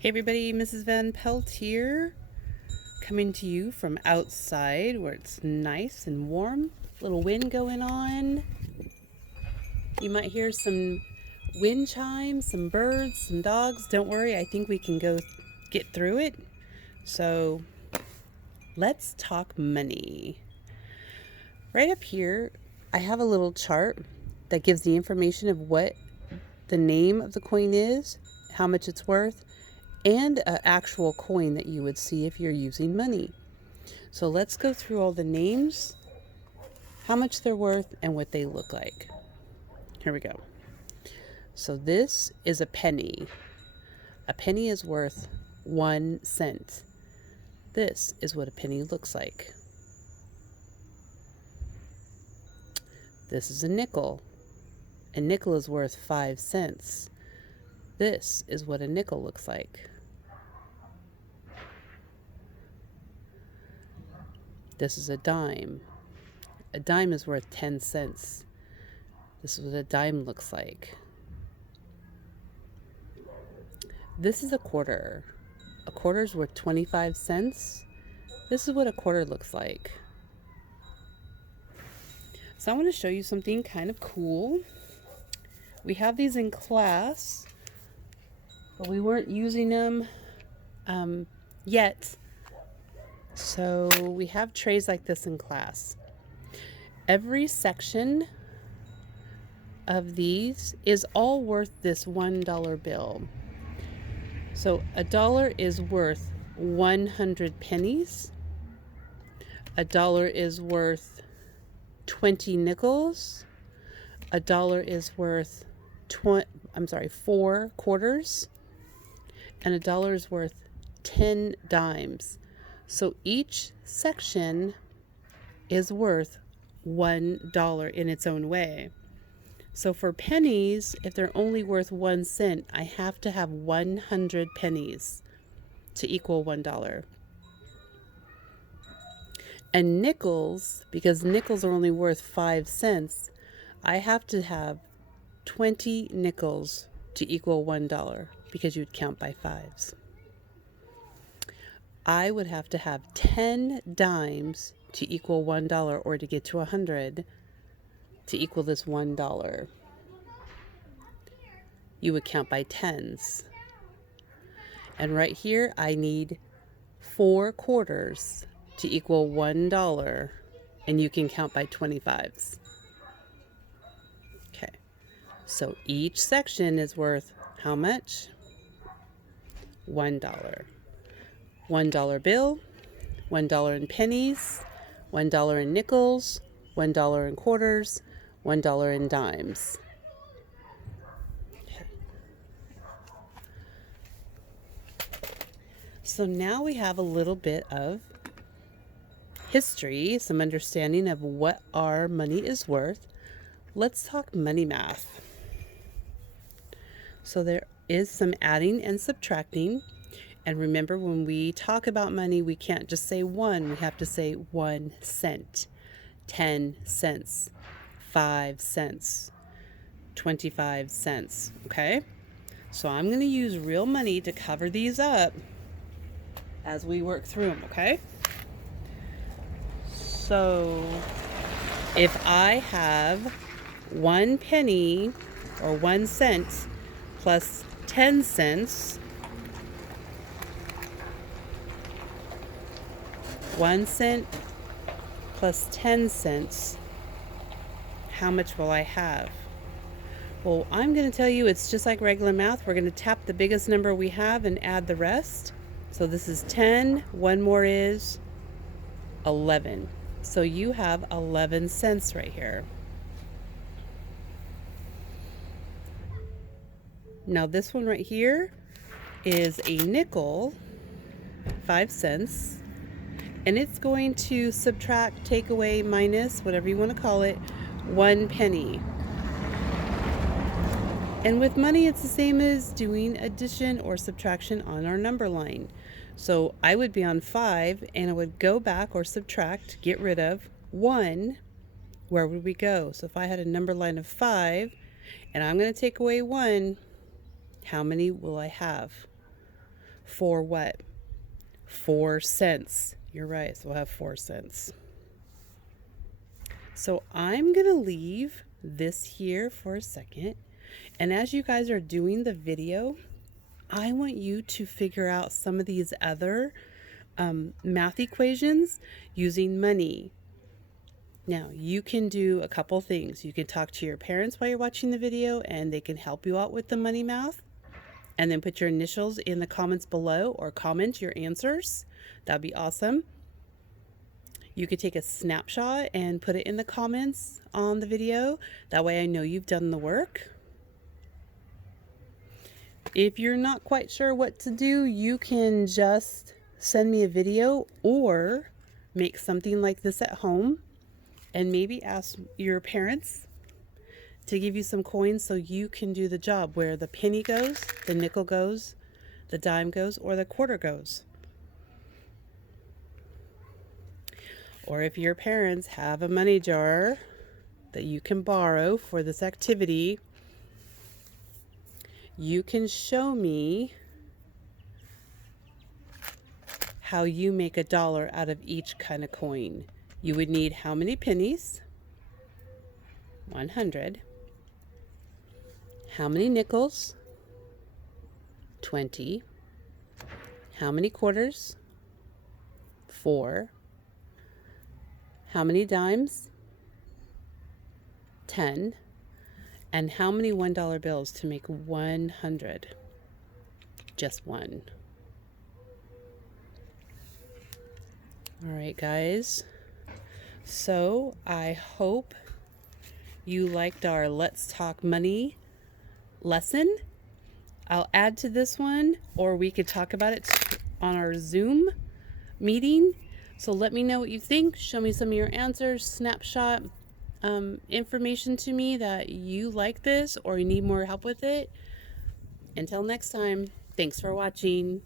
Hey everybody, Mrs. Van Pelt here, coming to you from outside where it's nice and warm. Little wind going on. You might hear some wind chimes, some birds, some dogs. Don't worry, I think we can get through it. So let's talk money. Right up here, I have a little chart that gives the information of what the name of the coin is, how much it's worth, and an actual coin that you would see if you're using money. So let's go through all the names, how much they're worth, and what they look like. Here we go. So this is a penny. A penny is worth 1 cent. This is what a penny looks like. This is a nickel. A nickel is worth 5 cents. This is what a nickel looks like. This is a dime. A dime is worth 10 cents. This is what a dime looks like. This is a quarter. A quarter is worth 25 cents. This is what a quarter looks like. So I want to show you something kind of cool. We have these in class, but we weren't using them yet. So we have trays like this in class. Every section of these is all worth this $1 bill. So a dollar is worth 100 pennies. A dollar is worth 20 nickels. A dollar is worth 4 quarters. And a dollar is worth 10 dimes. So each section is worth $1 in its own way. So for pennies, if they're only worth 1 cent, I have to have 100 pennies to equal $1. And nickels, because nickels are only worth 5 cents, I have to have 20 nickels to equal $1 because you'd count by fives. I would have to have 10 dimes to equal $1 or to get to 100 to equal this $1. You would count by tens. And right here, I need 4 quarters to equal $1, and you can count by 25s. Okay, so each section is worth how much? $1. $1 bill, $1 in pennies, $1 in nickels, $1 in quarters, $1 in dimes. Okay. So now we have a little bit of history, some understanding of what our money is worth. Let's talk money math. So there is some adding and subtracting. And remember, when we talk about money, we can't just say one. We have to say 1 cent, 10 cents, 5 cents, 25 cents. Okay? So I'm going to use real money to cover these up as we work through them. Okay? So if I have 1 penny or 1 cent plus 10 cents, 1 cent plus 10 cents, how much will I have? Well, I'm going to tell you it's just like regular math. We're going to tap the biggest number we have and add the rest. So this is 10. One more is 11. So you have 11 cents right here. Now this one right here is a nickel, 5 cents. And it's going to subtract, take away, minus, whatever you want to call it, 1 penny. And with money, it's the same as doing addition or subtraction on our number line. So I would be on 5, and I would go back or subtract, get rid of 1. Where would we go? So if I had a number line of 5, and I'm going to take away 1, how many will I have? for what? 4 cents. You're right, so we'll have 4 cents. So I'm gonna leave this here for a second. And as you guys are doing the video, I want you to figure out some of these other math equations using money. Now, you can do a couple things. You can talk to your parents while you're watching the video and they can help you out with the money math. And then put your initials in the comments below or comment your answers. That'd be awesome. You could take a snapshot and put it in the comments on the video. That way I know you've done the work. If you're not quite sure what to do, you can just send me a video or make something like this at home and maybe ask your parents to give you some coins so you can do the job where the penny goes, the nickel goes, the dime goes, or the quarter goes. Or if your parents have a money jar that you can borrow for this activity, you can show me how you make $1 out of each kind of coin. You would need how many pennies? 100. How many nickels? 20. How many quarters? 4. How many dimes? 10. And how many $1 bills to make 100? Just one. All right, guys. So I hope you liked our Let's Talk Money lesson. I'll add to this one, or we could talk about it on our Zoom meeting. So let me know what you think. Show me some of your answers, snapshot information to me that you like this or you need more help with it. Until next time, thanks for watching.